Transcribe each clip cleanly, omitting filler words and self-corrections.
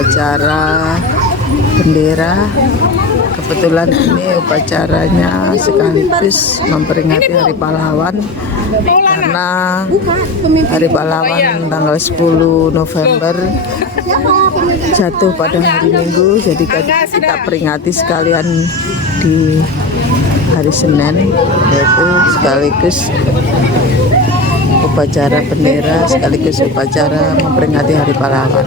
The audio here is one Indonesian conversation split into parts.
upacara bendera. Kebetulan ini upacaranya sekaligus memperingati Hari Pahlawan, karena Hari Pahlawan tanggal 10 November jatuh pada hari Minggu, jadi kita peringati sekalian di hari Senin, yaitu sekaligus upacara bendera sekaligus upacara memperingati Hari Pahlawan.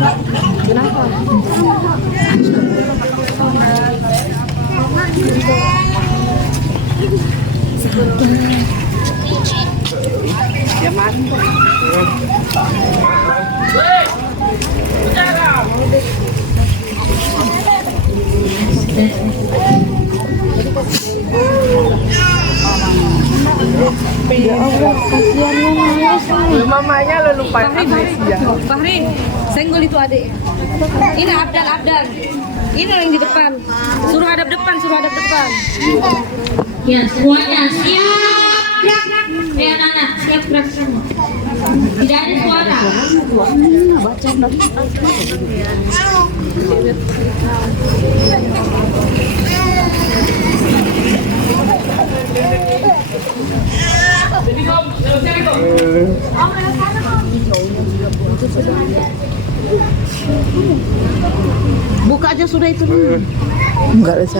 Ya Allah, kasihannya nangis. Mamanya lo lupa. Fahri, senggol itu adik. Ini Abdan. Ini yang di depan. Suruh hadap depan. Ya, semuanya siap gerak. Anak-anak siap gerak semua. Tidak ada suara. Buka aja sudah itu dulu. Enggak bisa.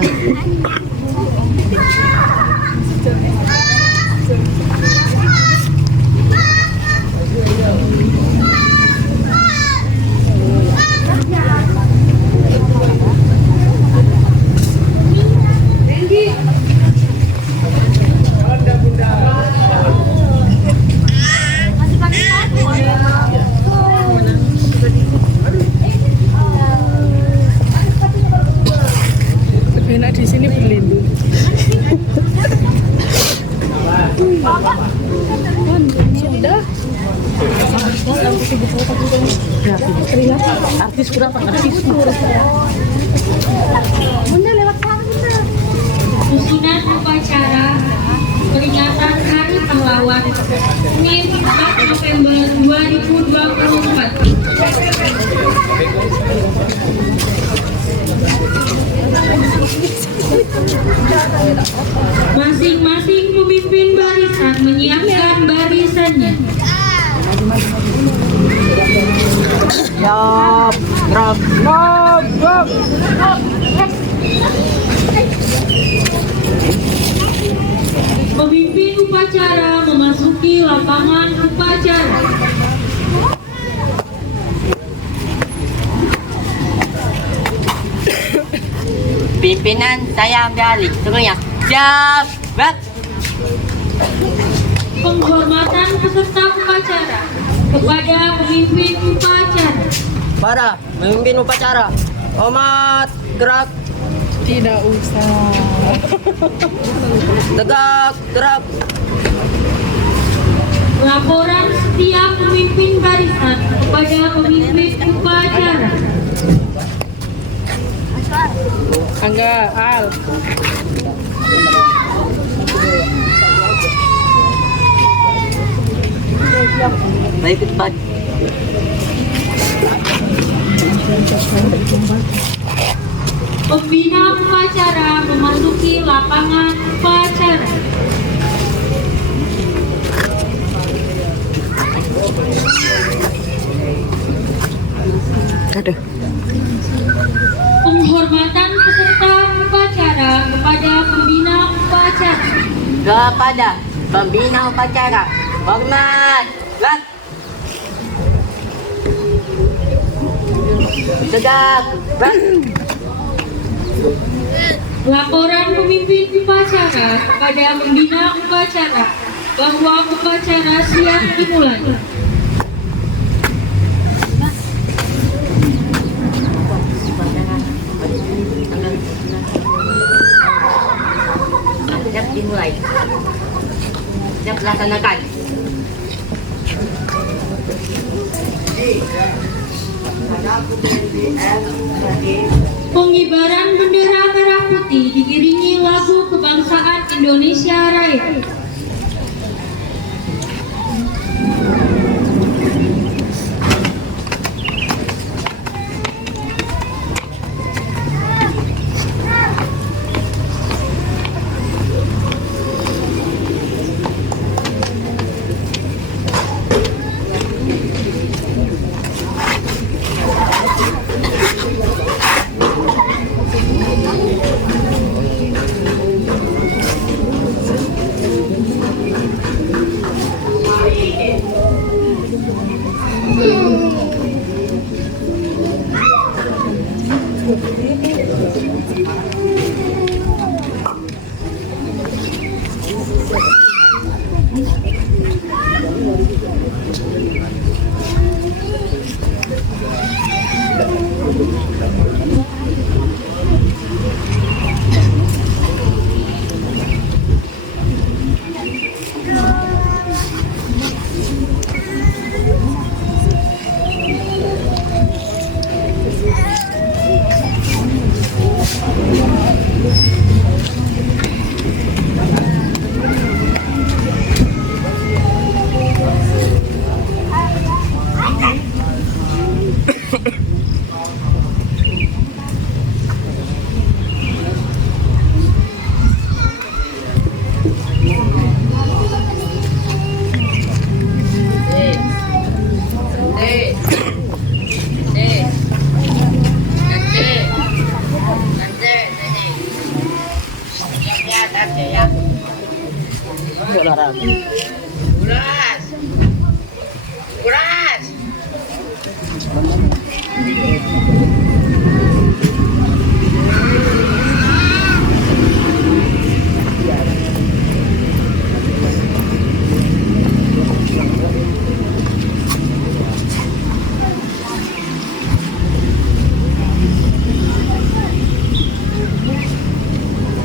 Enak di sini berlindung. Sudah. Artis berapa? Artis. Susunan upacara peringatan Hari Pahlawan Senin 4 November 2024. Masing-masing pemimpin barisan menyiapkan barisannya. Siap, gerak, gerak. Pemimpin upacara memasuki lapangan upacara. Pimpinan saya ambil alih. Semuanya siap, gerak. Penghormatan peserta upacara kepada pemimpin upacara. Para pemimpin upacara, hormat, gerak, Tidak usah. tegak, gerak. Laporan setiap pemimpin barisan kepada pemimpin upacara. Angga, Al. Baik, cepat. Pembina upacara memasuki lapangan upacara. Aduh. Penghormatan peserta upacara kepada pembina upacara. Kepada pembina upacara, hormat, gerak. Tegak, gerak. Laporan pemimpin upacara kepada pembina upacara bahwa upacara siap dimulai. Siap dimulai. Siap laksanakan. Pengibaran bendera merah putih diiringi lagu kebangsaan Indonesia Raya.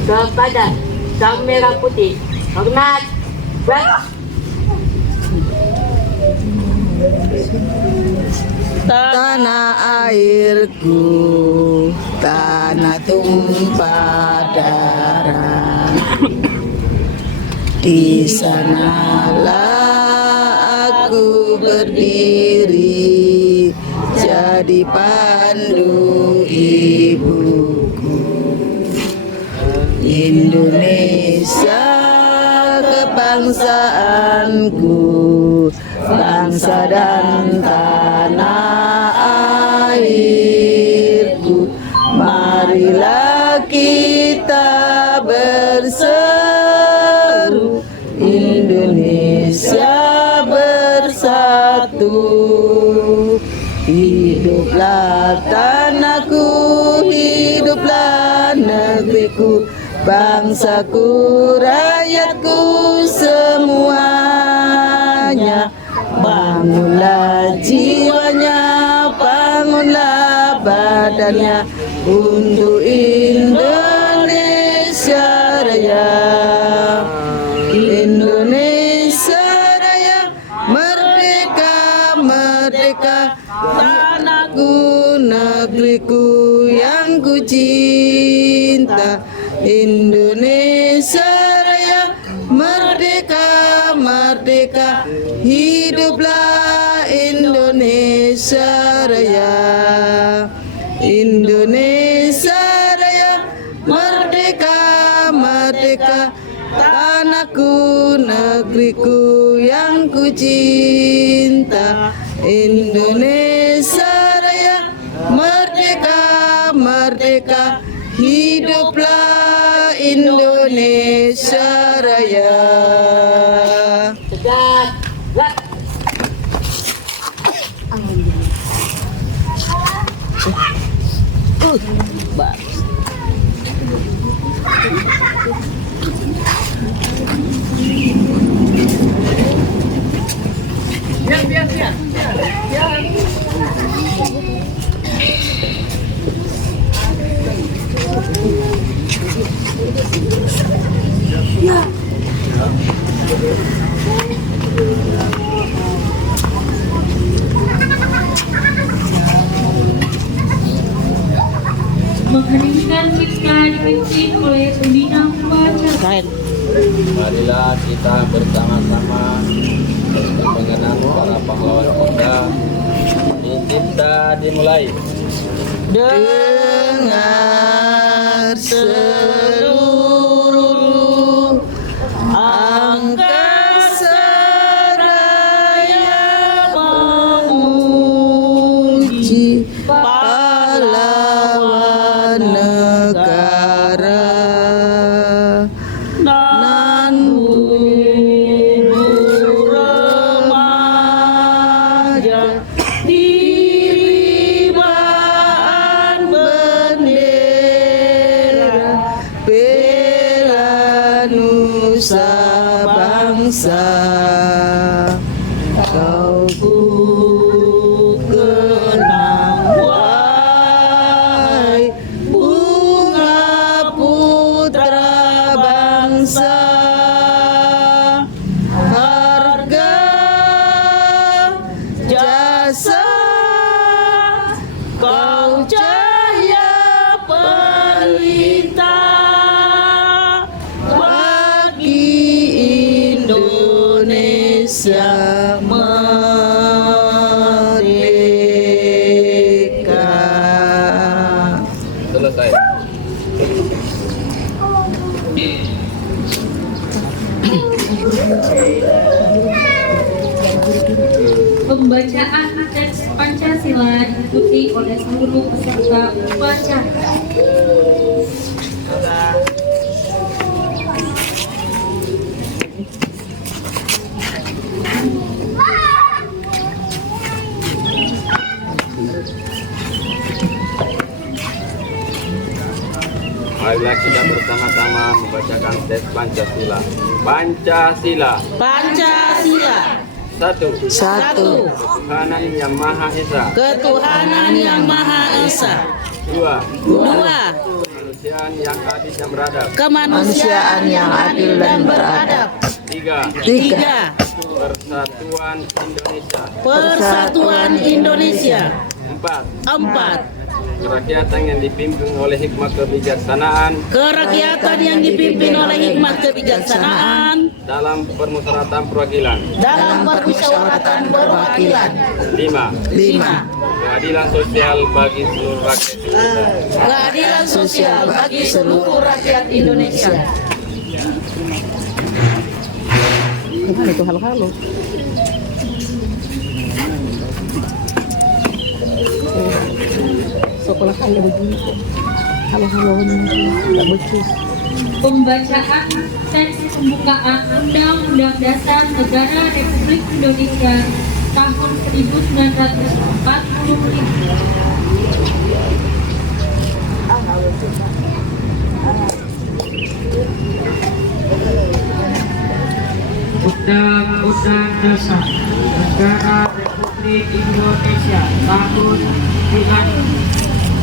Kepada Sang Merah Putih, hormat. Tanah airku, tanah tumpah darah. Di sanalah aku berdiri, jadi pandu ibuku. Indonesia kebangsaanku, bangsa dan tanah airku. Marilah kita berseru, Indonesia bersatu. Hiduplah tanahku, hiduplah negeriku, bangsaku, rakyatku semuanya. Bangunlah jiwanya, bangunlah badannya untuk Indonesia Raya. Indonesia Raya, merdeka, merdeka, tanahku, negeriku yang ku cinta. Indonesia Raya, merdeka, merdeka, hiduplah Indonesia Raya. Indonesia Raya, merdeka, merdeka, tanahku, negeriku yang ku cinta. Indonesia Raya, merdeka, merdeka, hiduplah Indonesia Raya. Tegak. Bagus. Mengheningkan cipta dipimpin oleh pembina upacara. Marilah kita bersama-sama mengenang para pahlawan kita. Cipta dimulai. Dengar seluruh angkasa raya memuji pahlawan negara. Nan tubuh remaja di Penerimaan bendera bela nusa bangsa. Kau ku kenang wahai bunga putra bangsa. Harga jasa kau cahaya pelita bagi Indonesia merdeka. Selesai. Pembacaan teks Pancasila diikuti oleh seluruh peserta upacara. Marilah kita bersama-sama membacakan teks Pancasila. Pancasila. Pancasila. Satu. Ketuhanan Yang Maha Esa. Ketuhanan yang Maha Esa. Dua. Kemanusiaan yang adil dan beradab. Kemanusiaan yang adil dan beradab. Tiga. Persatuan Indonesia. Persatuan Indonesia. Empat. Kerakyatan yang dipimpin oleh hikmat kebijaksanaan. Kerakyatan yang dipimpin oleh hikmat kebijaksanaan. Dalam permusyawaratan perwakilan. Lima. Keadilan sosial bagi seluruh rakyat Indonesia. Keadilan sosial bagi seluruh rakyat Indonesia. Itu halo. Sekolah kaya begitu. Halo, nggak becus. Pembacaan teks pembukaan Undang-Undang Dasar Negara Republik Indonesia tahun 1945. Undang-Undang Dasar Negara Republik Indonesia tahun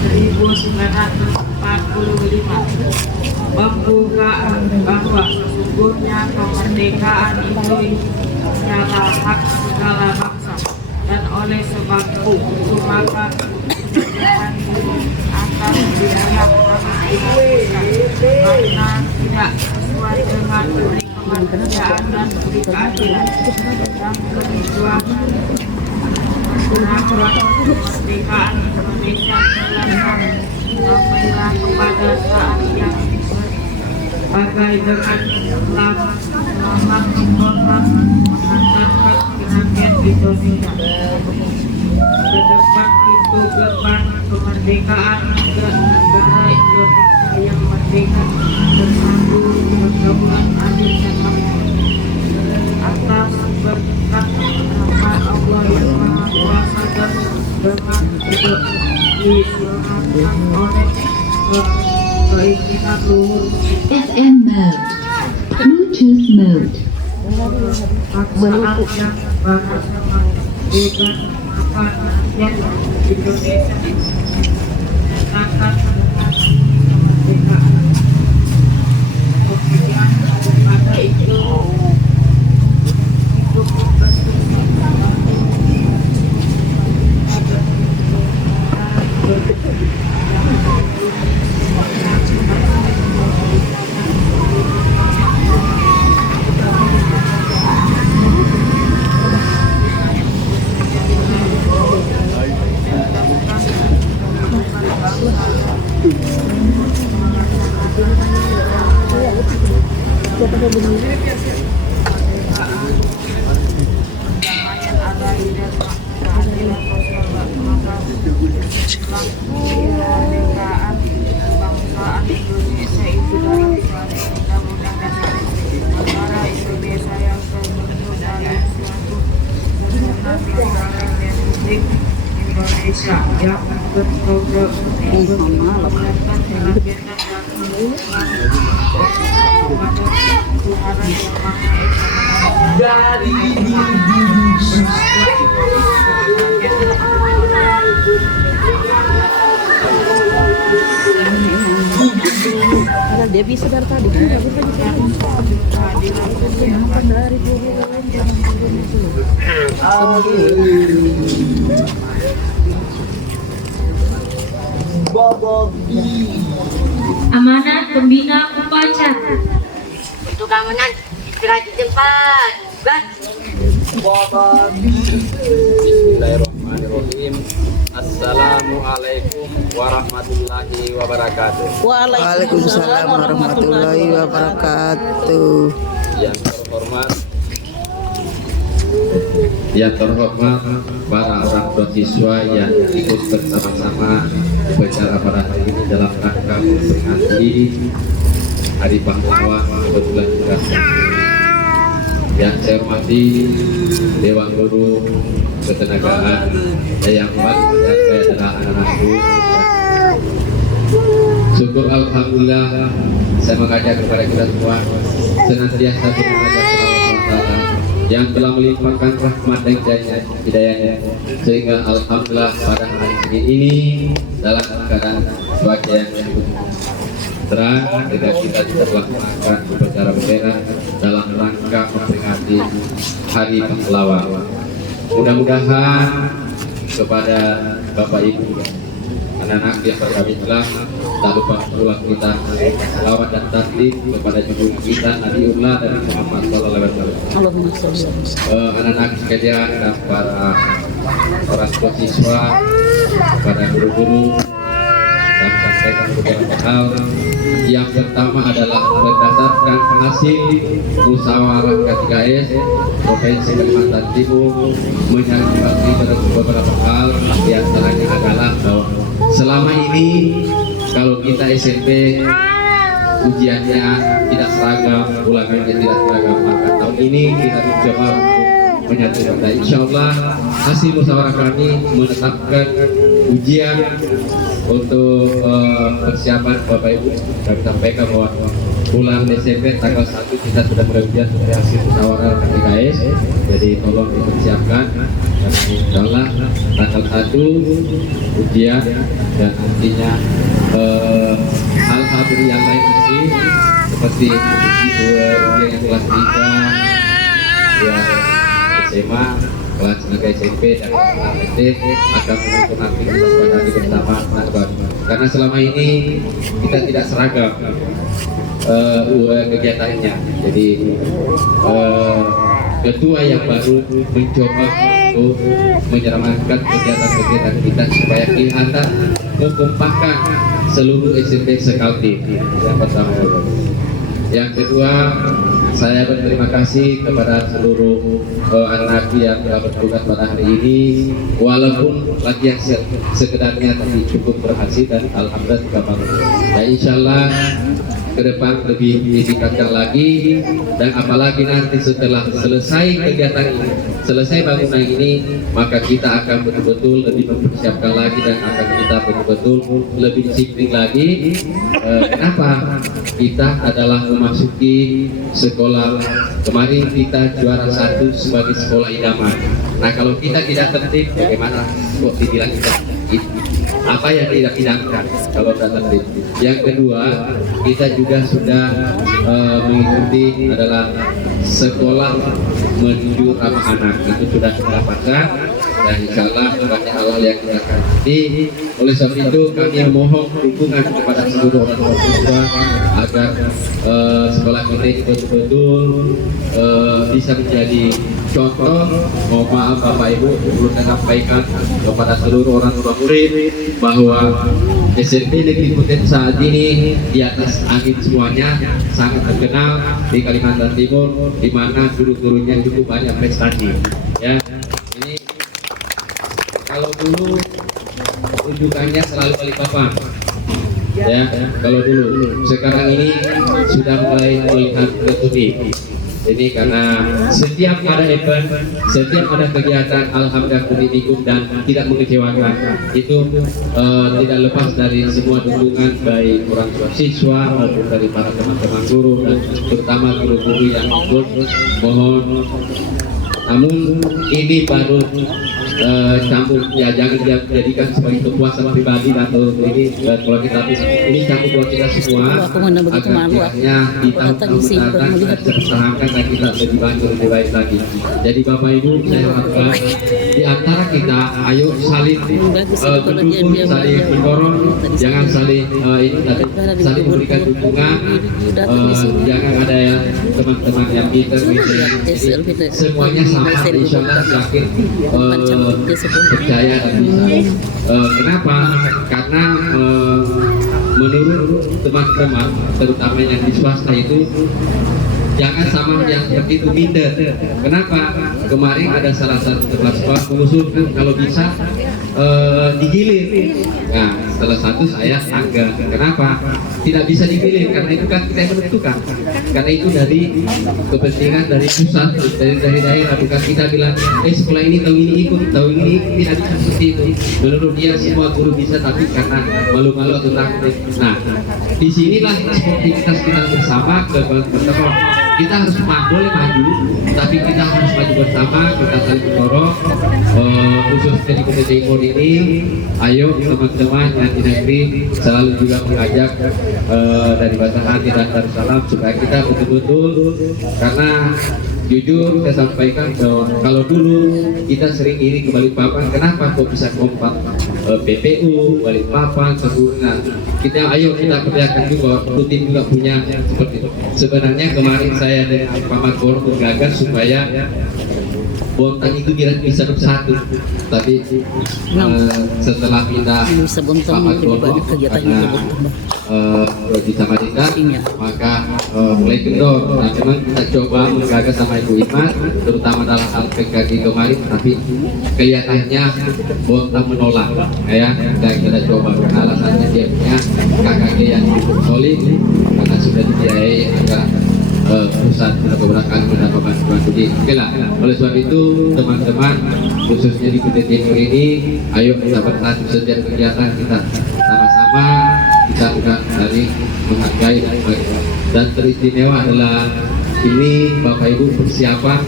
1945 membuka bahwa sesungguhnya kemerdekaan itu adalah hak segala bangsa dan oleh sebab itu maka kemerdekaan atas wilayah Indonesia karena tidak sesuai dengan kemanusiaan dan keadilan dan perjuangan kemerdekaan Indonesia telah sampailah kepada saat yang sebagai dengan selamat menghormat menghantarkan rakyat Indonesia ke depan pintu gerbang kemerdekaan negara Indonesia yang merdeka bersatu berdaulat adil dan makmur atas berkat rahmat Allah yang Maha Kuasa dan dengan hidup diselamatkan oleh keinginan luhur FM mode, Bluetooth mode. saat yang bersama dengan apa yang Indonesia akan kemerdekaan kemudian pada itu Indonesia yang berkembang Dia bisa dari tadi kan nggak bisa dari Amanat pembina upacara. Untuk keamanan istirahat di tempat. Bismillahirrahmanirrahim. Assalamualaikum warahmatullahi wabarakatuh. Waalaikumsalam warahmatullahi wabarakatuh. Yang terhormat para orang tua siswa yang ikut bersama-sama upacara pada hari ini dalam rangka memperingati Hari Pahlawan kebetulan juga. Yang saya hormati Dewan Guru Ketenagaan yang saya adalah anak-anakku. Syukur alhamdulillah saya mengajak kepada kita semua senantiasa mengajak Allah yang telah melimpahkan rahmat dan hidayahnya sehingga alhamdulillah pada hari ini dalam keadaan cuaca yang terang ketika kita telah melakukan upacara bendera dalam rangka memperingati Hari Pahlawan. Mudah-mudahan kepada Bapak Ibu anak-anak yang berkami telah tak lupa peluang kita selawat dan taslim kepada junjungan kita Nabiullah dari Muhammad SAW. Anak-anak sekalian dan para orang tua siswa, para guru-guru, dan sampaikan beberapa hal. Yang pertama adalah berdasarkan hasil musyawarah KTKS Provinsi Kalimantan Timur menyangkut beberapa hal, di antaranya adalah bahwa selama ini kalau kita SMP ujiannya tidak seragam, ulangannya tidak seragam, maka tahun ini kita mencoba menyatukan. Insya Allah hasil musyawarah kami menetapkan ujian untuk persiapan Bapak Ibu. Kami sampaikan bahwa bulan Desember tanggal 1 kita sudah mulai ujian sesuai hasil musyawarah KTKS. Jadi tolong dipersiapkan. Karena insya Allah tanggal 1 ujian dan nantinya hal-hal yang lain seperti ujian yang kelas 3 ya SMA, kelas 3 SMP dan kelas SD akan menentukan aktivitas pada hari bersama. Karena selama ini kita tidak seragam kegiatannya. Jadi ketua yang baru mencoba untuk menyeragamkan kegiatan-kegiatan kita supaya kelihatan mengkompakkan seluruh SMP sekaltim. Yang pertama. Yang kedua, saya berterima kasih kepada seluruh anak yang telah bertugas pada hari ini, walaupun latihan sekedarnya tapi cukup berhasil dan alhamdulillah juga bagus. Dan insya Allah ke depan lebih ditingkatkan lagi, dan apalagi nanti setelah selesai kegiatan ini, selesai bangunan ini, maka kita akan betul-betul lebih mempersiapkan lagi dan akan kita betul-betul lebih disiplin lagi. Kenapa? Kita adalah memasuki sekolah, kemarin kita juara 1 sebagai sekolah idaman. Nah kalau kita tidak tertib, bagaimana kok dibilang kita apa yang tidak idamkan kalau tidak tertib? Yang kedua, kita juga sudah mengikuti adalah sekolah menuju ramah anak, itu sudah kita dapatkan. Dan insya Allah banyak hal yang kita kaji. Oleh sebab itu kami mohon dukungan kepada seluruh orang tua siswa agar sekolah ini betul-betul bisa menjadi contoh. Mohon maaf Bapak Ibu, perlu saya sampaikan kepada seluruh orang tua murid bahwa SMP Negeri Puten saat ini di atas angin semuanya, sangat terkenal di Kalimantan Timur, di mana guru-gurunya cukup banyak prestasi. Ya, ini kalau dulu rujukannya selalu Balikpapan. Ya, kalau dulu. Sekarang ini sudah mulai melihat ke Tuni. Ini karena setiap ada event, setiap ada kegiatan, alhamdulillah Unifikum dan tidak mengecewakan. Itu tidak lepas dari semua dukungan baik orang tua siswa maupun dari para teman-teman guru dan terutama guru-guru yang ikut. Mohon, namun ini baru campur ya, jangan dijadikan sebagai kepuasan pribadi atau ini kalau kita ini campur buat kita semua agar kiranya di tahun-tahun mendatang kita bisa pertahankan dan kita lebih baik lagi. Jadi Bapak Ibu, saya harapkan di antara kita ayo saling mendukung, saling mendorong, jangan saling saling memberikan dukungan, jangan ada yang teman-teman yang semuanya sama, insya Allah yakin percaya dan bisa. Kenapa? Karena menurut teman-teman terutama yang di swasta itu jangan sama yang seperti itu minder. Kenapa? Kemarin ada salah satu kepala sekolah mengusulkan kalau bisa digilir. Nah, salah satu saya tangga. Kenapa? Tidak bisa digilir karena itu kan kita yang menentukan. Karena itu dari kepentingan dari pusat, dari daerah, bukan kita bilang sekolah ini tahun ini ikut, tahun ini tidak bisa seperti itu. Menurut dia semua guru bisa, tapi karena malu-malu atau takut. Nah, disinilah sportivitas kita bersama bersama. Kita harus boleh maju, tapi kita harus maju bersama, kita saling mendorong. Khususnya di Kota Timur ini, ayo teman-teman yang di negeri selalu juga mengajak dari Batam Hati dan Darussalam supaya kita betul-betul, karena jujur saya sampaikan kalau dulu kita sering iri ke Balikpapan, kenapa kok bisa kompak PPU, Balikpapan, seluruhnya. Kita ayo kita kerjakan juga, rutin juga punya seperti itu. Sebenarnya kemarin saya dengan Pak Makor menggagas supaya Bontang itu bisa bersatu, tapi setelah pindah Pak Makor karena bisa Madinah, maka mulai kendor. Nah, memang kita coba menggagas sama Ibu Iman, terutama dalam hal PKG kemarin, tapi kelihatannya Bontang menolak. Ya, kita coba karena alasannya dia punya KKG yang solid, karena sudah dibiayai agar pusat sudah beberapa kali mendapat bantuan. Jadi, oke lah. Oleh sebab itu, teman-teman, khususnya di Kota Timur ini, ayo kita bersatu setiap kegiatan kita sama-sama. Kita juga saling menghargai dan teristimewa adalah ini Bapak Ibu persiapan,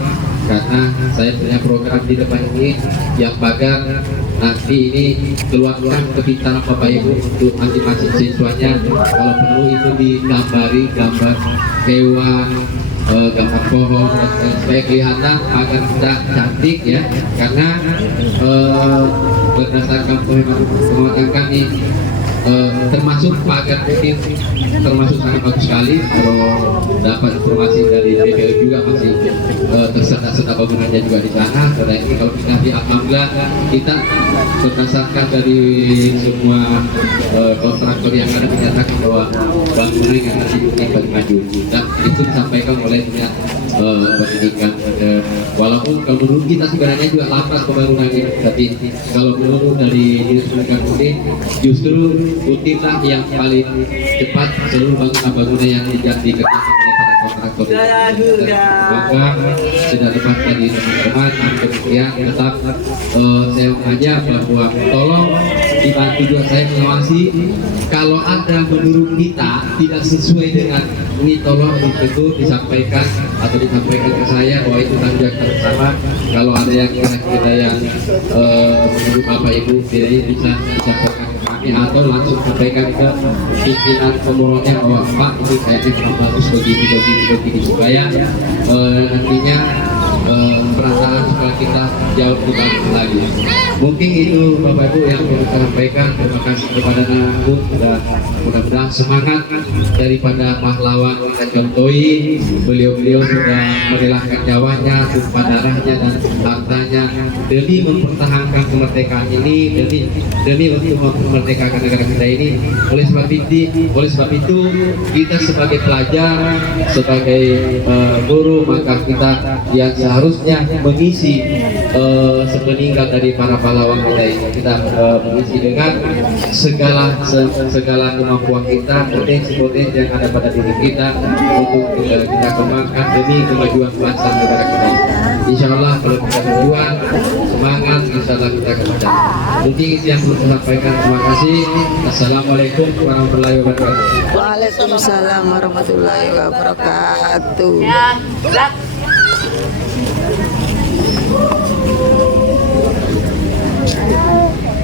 karena saya punya program di depan ini yang bagar nanti ini keluarkan kepintaran Bapak Ibu untuk masing-masing siswanya. Kalau perlu itu digambari gambar hewan, gambar pohon, dan supaya kelihatan agar kita cantik ya, karena berdasarkan pemotong kami termasuk pagar mungkin termasuk sangat bagus sekali. Kalau dapat informasi dari PPL juga masih terserta bangunannya juga di sana. Karena ini kalau kita di alhamdulillah kita berdasarkan dari semua kontraktor yang ada menyatakan bahwa bangunan yang nanti mungkin bagi maju, dan itu disampaikan oleh pihak pendidikan. Walaupun kalau menurut kita sebenarnya juga lambat pembangunan ini, tapi kalau menurut dari Dinas Pendidikan Utin justru Utinlah yang paling cepat seluruh bangunan yang dikerjakan oleh para kontraktor. Maka tidak lepas dari teman-teman, kemudian tetap saya mengajak bahwa tolong dibantu juga saya mengawasi kalau ada menurut kita tidak sesuai dengan ini, tolong itu disampaikan atau disampaikan ke saya bahwa itu tanggung jawab bersama. Kalau ada yang kira-kira yang menurut Bapak Ibu tidak bisa disampaikan ke kami atau langsung sampaikan ke pimpinan pemurutnya bahwa Pak itu kayaknya kurang bagus begini supaya nantinya perasaan setelah kita jauh lebih lagi. Mungkin itu Bapak Ibu yang perlu saya sampaikan. Terima kasih kepada anakku dan mudah-mudahan semangat daripada pahlawan kita contohi. Beliau sudah merelakan nyawanya, tumpah darahnya dan hartanya demi mempertahankan kemerdekaan ini, demi untuk memerdekakan negara kita ini. Oleh sebab itu kita sebagai pelajar, sebagai guru, maka kita yang seharusnya mengisi sepeninggal dari para pahlawan kita ini. Kita mengisi dengan segala kemampuan kita, potensi-potensi yang ada pada diri kita untuk kita kembangkan demi kemajuan bangsa negara kita. Insya Allah kalau kita berjuang semangat, insya Allah kita akan mencapai. Mungkin itu yang perlu saya sampaikan. Terima kasih. Assalamualaikum warahmatullahi wabarakatuh. Waalaikumsalam warahmatullahi wabarakatuh.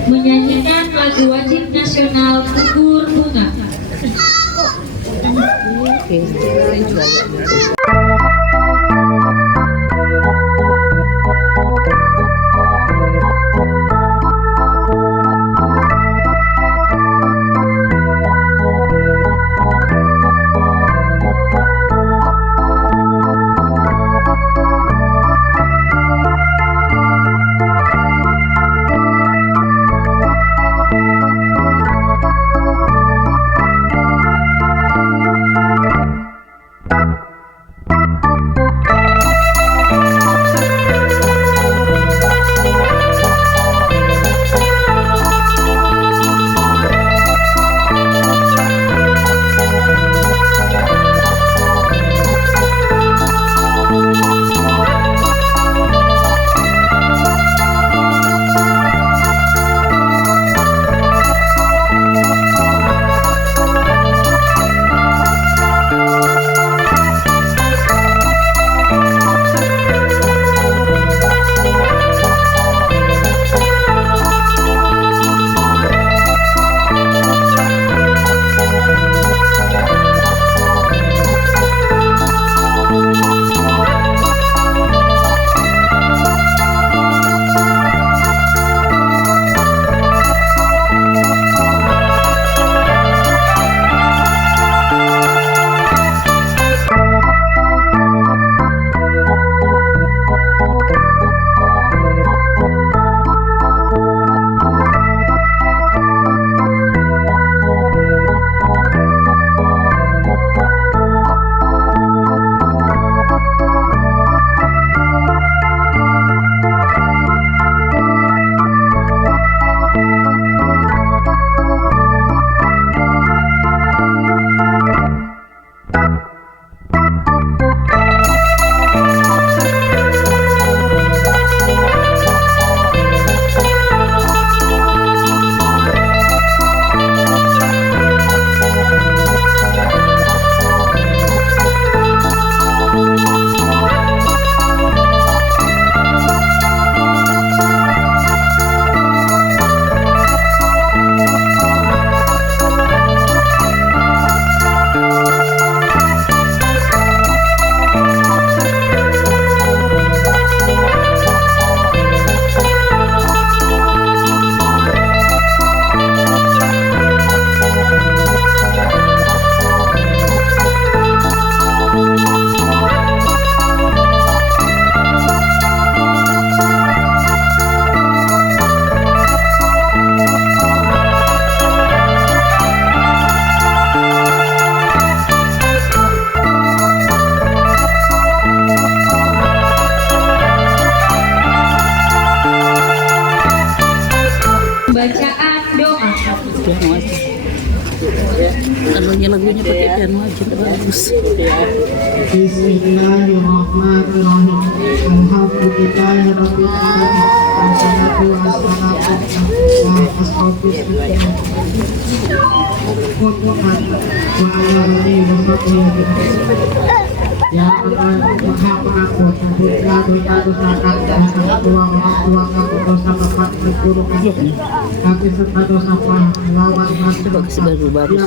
Menyanyikan lagu wajib nasional Gugur Bunga. Lagunya pakai piano aja bagus. Bismillahirrahmanirrahim. Alhamdulillahirabbil alamin. Wassalatu wassalamu Ya Allah, Maha Pengampun, ampunilah dosa-dosa kami, dosa tua orang tua kami, dosa bapak ibu guru kami, serta dosa pahlawan kami. Bagus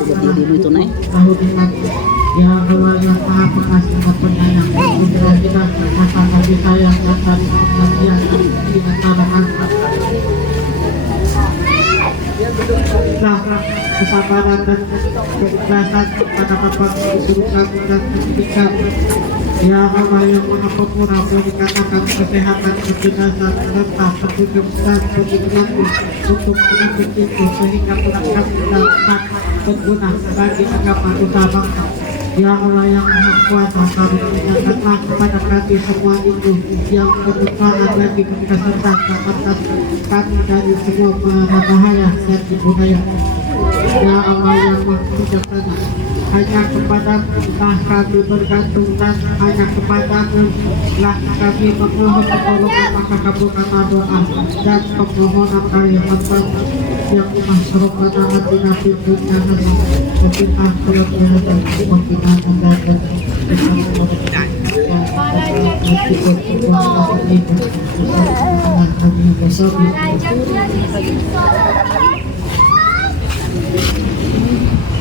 berdiri itu naik. Ya Allah yang Maha Pengasih dan Penyayang, ampunilah kita rasa kasih sayang dan kebahagiaan di antara kami. Kesabaran dan keikhlasan pada bapak ibu kami dan pendidik kami. Ya Allah yang Maha Pemurah, berikan kesehatan, kecerdasan, serta petunjuk dan pendidikan untuk penyakit itu sehingga pulang kami dapat berguna bagi agama nusa bangsa. Ya Allah yang Maha Kuasa, kami menyatakan kepada kami semua itu yang bermanfaat bagi kesertaan atas kami dari semua mara bahaya dan budaya. Ya Allah yang Maha Bijaksana, hanya kepadamu lah kami bergantung dan hanya kepadamu lah kami memohon pertolongan, maka kabulkanlah doa dan permohonan kami hamba yang Maha Rabbana atina fid dunya hasanah wa fil akhirati hasanah wa qina adzaban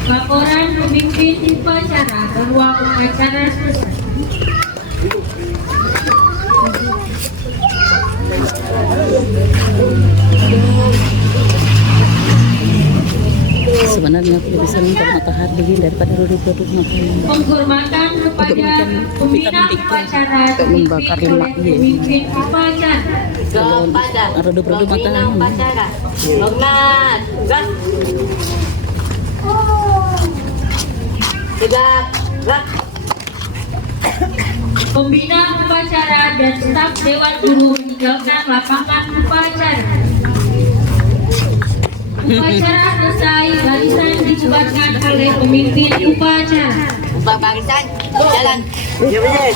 Laporan pemimpin upacara bahwa upacara selesai. Sebenarnya aku lebih senang kalau matahari daripada duduk-duduk makan. Penghormatan kepada pembina upacara membakar dipimpin oleh lemak dia. pemimpin upacara. Kepada Redup-redup pembina matahari. upacara. Hormat. Gerak. Tegak. Gerak. Pembina upacara dan staf Dewan Guru meninggalkan lapangan upacara. Upacara selesai, barisan dibubarkan oleh pemimpin upacara. Ubah barisan. Jalan. Ya, betul.